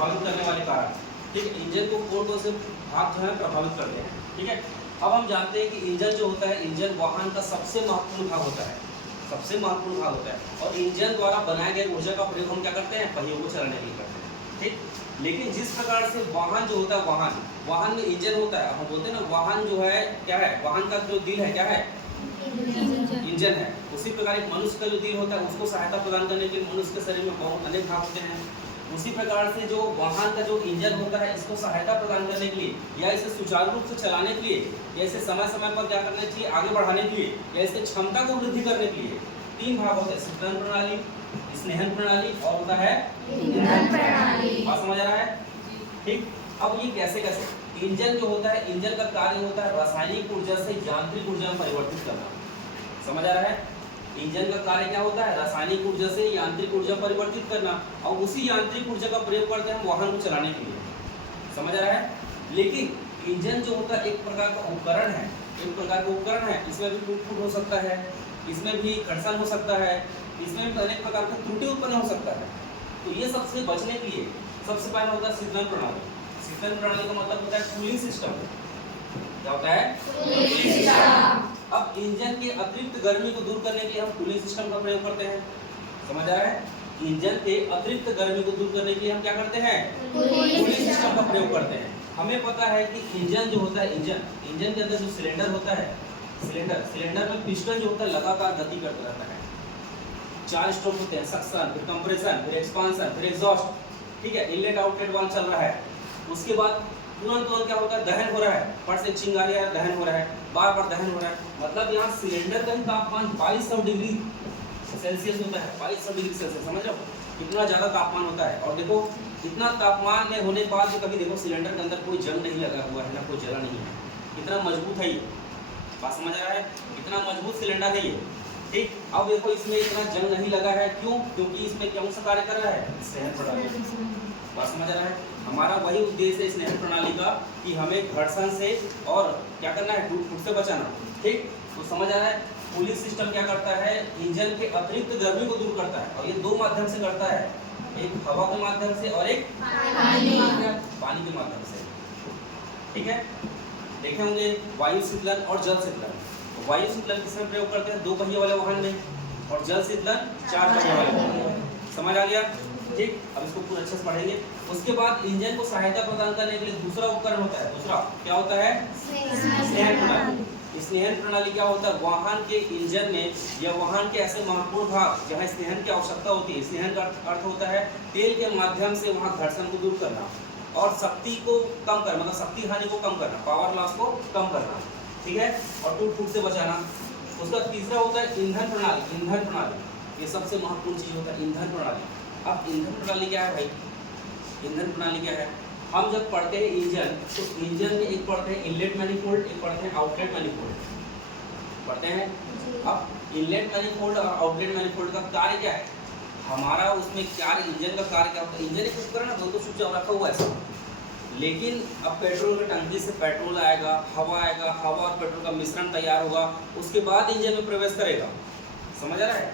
प्रभावित करने वाले कारक, ठीक है। इंजन को कौन से भाग जो है प्रभावित करते हैं, ठीक है। अब हम जानते हैं कि इंजन जो होता है, इंजन वाहन का सबसे महत्वपूर्ण भाग होता है, सबसे महत्वपूर्ण भाग होता है। और इंजन द्वारा बनाए गए ऊर्जा का प्रयोग हम क्या करते हैं, पहियों को चलाने के लिए करते हैं, ठीक। लेकिन जिस प्रकार से वाहन जो होता है, वाहन में इंजन होता है, हम बोलते हैं ना वाहन जो है क्या है, वाहन का जो दिल है क्या है, इंजन है। उसी प्रकार एक मनुष्य का जो दिल होता है उसको सहायता प्रदान करने के लिए मनुष्य के शरीर में बहुत अनेक भाग होते हैं। उसी प्रकार से जो वाहन का जो इंजन होता है, इसको सहायता प्रदान करने के लिए या इसे सुचारू रूप से चलाने के लिए या इसे समय समय पर क्या करना चाहिए, आगे बढ़ाने के लिए या इसकी क्षमता को वृद्धि करने के लिए 3 भाग होते हैं, शीतलन प्रणाली, स्नेहन प्रणाली और होता है ईंधन प्रणाली। बात समझ आ रहा है, ठीक। अब ये कैसे कैसे इंजन जो होता है, इंजन का कार्य होता है रासायनिक ऊर्जा से यांत्रिक ऊर्जा में परिवर्तित करना। समझ आ रहा है, इंजन का कार्य क्या होता है, रासायनिक ऊर्जा से यांत्रिक ऊर्जा परिवर्तित करना, और उसी यांत्रिक ऊर्जा का प्रयोग करते हैं हम वाहन को चलाने के लिए। समझ आ रहा है। लेकिन इंजन जो होता है एक प्रकार का उपकरण है, एक प्रकार का उपकरण है, इसमें भी टूट-फूट हो सकता है, इसमें भी घर्षण हो सकता है, इसमें भी अनेक प्रकार की त्रुटि उत्पन्न हो सकता है। तो ये सबसे बचने के लिए सबसे पहले होता है शीतलन प्रणाली। शीतलन प्रणाली का मतलब होता है कूलिंग सिस्टम। क्या होता है, कूलिंग सिस्टम। अब इंजन के अतिरिक्त गर्मी को दूर करने के लिए हम कूलिंग सिस्टम का प्रयोग करते हैं। समझ आ रहा है, इंजन के अतिरिक्त गर्मी को दूर करने के लिए हम क्या करते हैं, कूलिंग सिस्टम का प्रयोग करते हैं। हमें पता है कि इंजन जो होता है, इंजन के अंदर जो सिलेंडर होता है, सिलेंडर में पिस्टन जो होता है लगातार गति करता रहता है। 4 स्ट्रोक होते हैं, सक्शन, फिर कंप्रेशन, फिर एक्सपांशन, फिर एग्जॉस्ट, ठीक है। इनलेट आउटलेट वाल्व चल रहा है, उसके बाद तुरंत क्या होता है, दहन हो रहा है, फट से चिंगारी आ रहा है, दहन हो रहा है, बार बार दहन हो रहा है। मतलब यहाँ सिलेंडर का तापमान 2200 डिग्री सेल्सियस होता है, 2200 डिग्री सेल्सियस। समझ रहे हो कितना ज़्यादा तापमान होता है। और देखो इतना तापमान में होने के बाद भी कभी देखो सिलेंडर के अंदर कोई जंग नहीं लगा हुआ है ना, कोई जला नहीं है। कितना मजबूत है ये, बात समझ आ रहा है, कितना मजबूत सिलेंडर है ये, ठीक। अब देखो इसमें इतना जंग नहीं लगा है, क्यों, क्योंकि इसमें कौन सा कार्य कर रहा है, स्नेहन प्रणाली। बात समझ आ रहा है, हमारा वही उद्देश्य है स्नेहन प्रणाली का कि हमें घर्षण से और क्या करना है, टूट-फूट से बचाना, ठीक। तो समझ आ रहा है, कूलिंग सिस्टम क्या करता है, इंजन के अतिरिक्त गर्मी को दूर करता है, और ये 2 माध्यम से करता है, एक हवा के माध्यम से और एक पानी के माध्यम से, ठीक है। देखे होंगे वायु शीतलन और जल शीतलन। वायु शीतलन किसमें प्रयोग करते हैं, 2 पहिए वाले वाहन में, और जल शीतलन 4 पहिए वाले वाहन में। समझ आ गया, ठीक। अब इसको पूरा अच्छे से पढ़ेंगे। उसके बाद इंजन को सहायता प्रदान करने के लिए दूसरा उपकरण होता है, दूसरा क्या होता है, स्नेहन प्रणाली। स्नेहन प्रणाली क्या होता है, वाहन के इंजन में या वाहन के ऐसे महत्वपूर्ण भाग जहाँ स्नेहन की आवश्यकता होती है। स्नेहन का अर्थ होता है तेल के माध्यम से वहाँ घर्षण को दूर करना और शक्ति को कम करना, मतलब शक्ति हानि को कम करना, पावर लॉस को कम करना, ठीक है, और टूट-फूट से बचाना। उसका तीसरा होता है ईंधन प्रणाली। ईंधन प्रणाली ये सबसे महत्वपूर्ण चीज होता है, ईंधन प्रणाली। अब ईंधन प्रणाली क्या है भाई, ईंधन प्रणाली क्या है, हम जब पढ़ते हैं इंजन, तो इंजन में एक पढ़ते हैं इनलेट मैनिफोल्ड, एक पढ़ते हैं आउटलेट मैनिफोल्ड, पढ़ते हैं। अब इनलेट मैनिफोल्ड और आउटलेट मैनिफोल्ड का कार्य क्या है, हमारा उसमें क्या, इंजन का कार्य क्या होता है, इंजन एक उपकरण है, दो स्विच रखा हुआ है, लेकिन अब पेट्रोल की टंकी से पेट्रोल आएगा, हवा आएगा, हवा और पेट्रोल का मिश्रण तैयार होगा, उसके बाद इंजन में प्रवेश करेगा। समझ आ रहा है,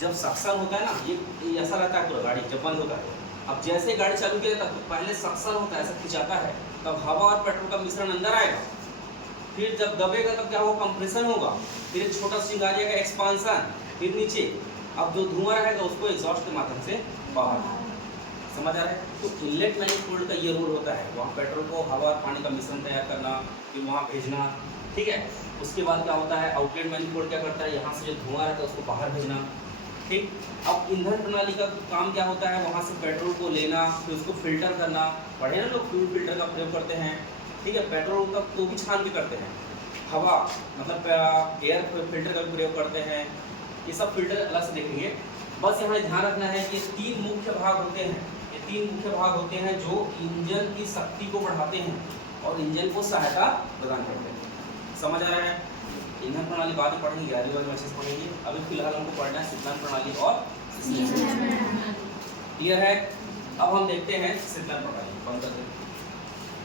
जब सक्शन होता है ना, ये ऐसा रहता है पूरा गाड़ी जब बंद होता है, अब जैसे गाड़ी चालू किया जाता है तो पहले सक्शन होता है, ऐसा खिंचाता है, तब हवा और पेट्रोल का मिश्रण अंदर आएगा, फिर जब दबेगा तब क्या होगा, कंप्रेशन होगा, फिर एक छोटा चिंगारी का एक्सपांशन, फिर नीचे अब जो धुआं रहेगा उसको एग्जॉस्ट के माध्यम से बाहर। समझ आ रहा है, तो इनलेट मैनिफोल्ड का ये रोल होता है, वहाँ पेट्रोल को हवा और पानी का मिश्रण तैयार करना, फिर वहाँ भेजना, ठीक है। उसके बाद क्या होता है, आउटलेट मैनिफोल्ड क्या करता है, यहाँ से जो धुआं रहता है उसको बाहर भेजना, ठीक। अब ईंधन प्रणाली का काम क्या होता है, वहाँ से पेट्रोल को लेना, फिर उसको फिल्टर करना, पढ़े ना लोग, फ्यूल फिल्टर का प्रयोग करते हैं, ठीक है। पेट्रोल का तो भी छान के करते हैं, हवा मतलब एयर फिल्टर का भी प्रयोग करते हैं, ये सब फिल्टर अलग से देखेंगे। बस यहाँ ध्यान रखना है कि 3 मुख्य भाग होते हैं, ये 3 मुख्य भाग होते हैं जो इंजन की शक्ति को बढ़ाते हैं और इंजन को सहायता प्रदान करते हैं। समझ आ रहा है, ईंधन प्रणाली बाद में पढ़ेंगे, 11वीं वाले में अच्छे से पढ़ेंगे। अभी फिलहाल हमको पढ़ना है शीतलन प्रणाली और क्लियर है। अब हम देखते हैं शीतलन प्रणाली, बंद कर दें।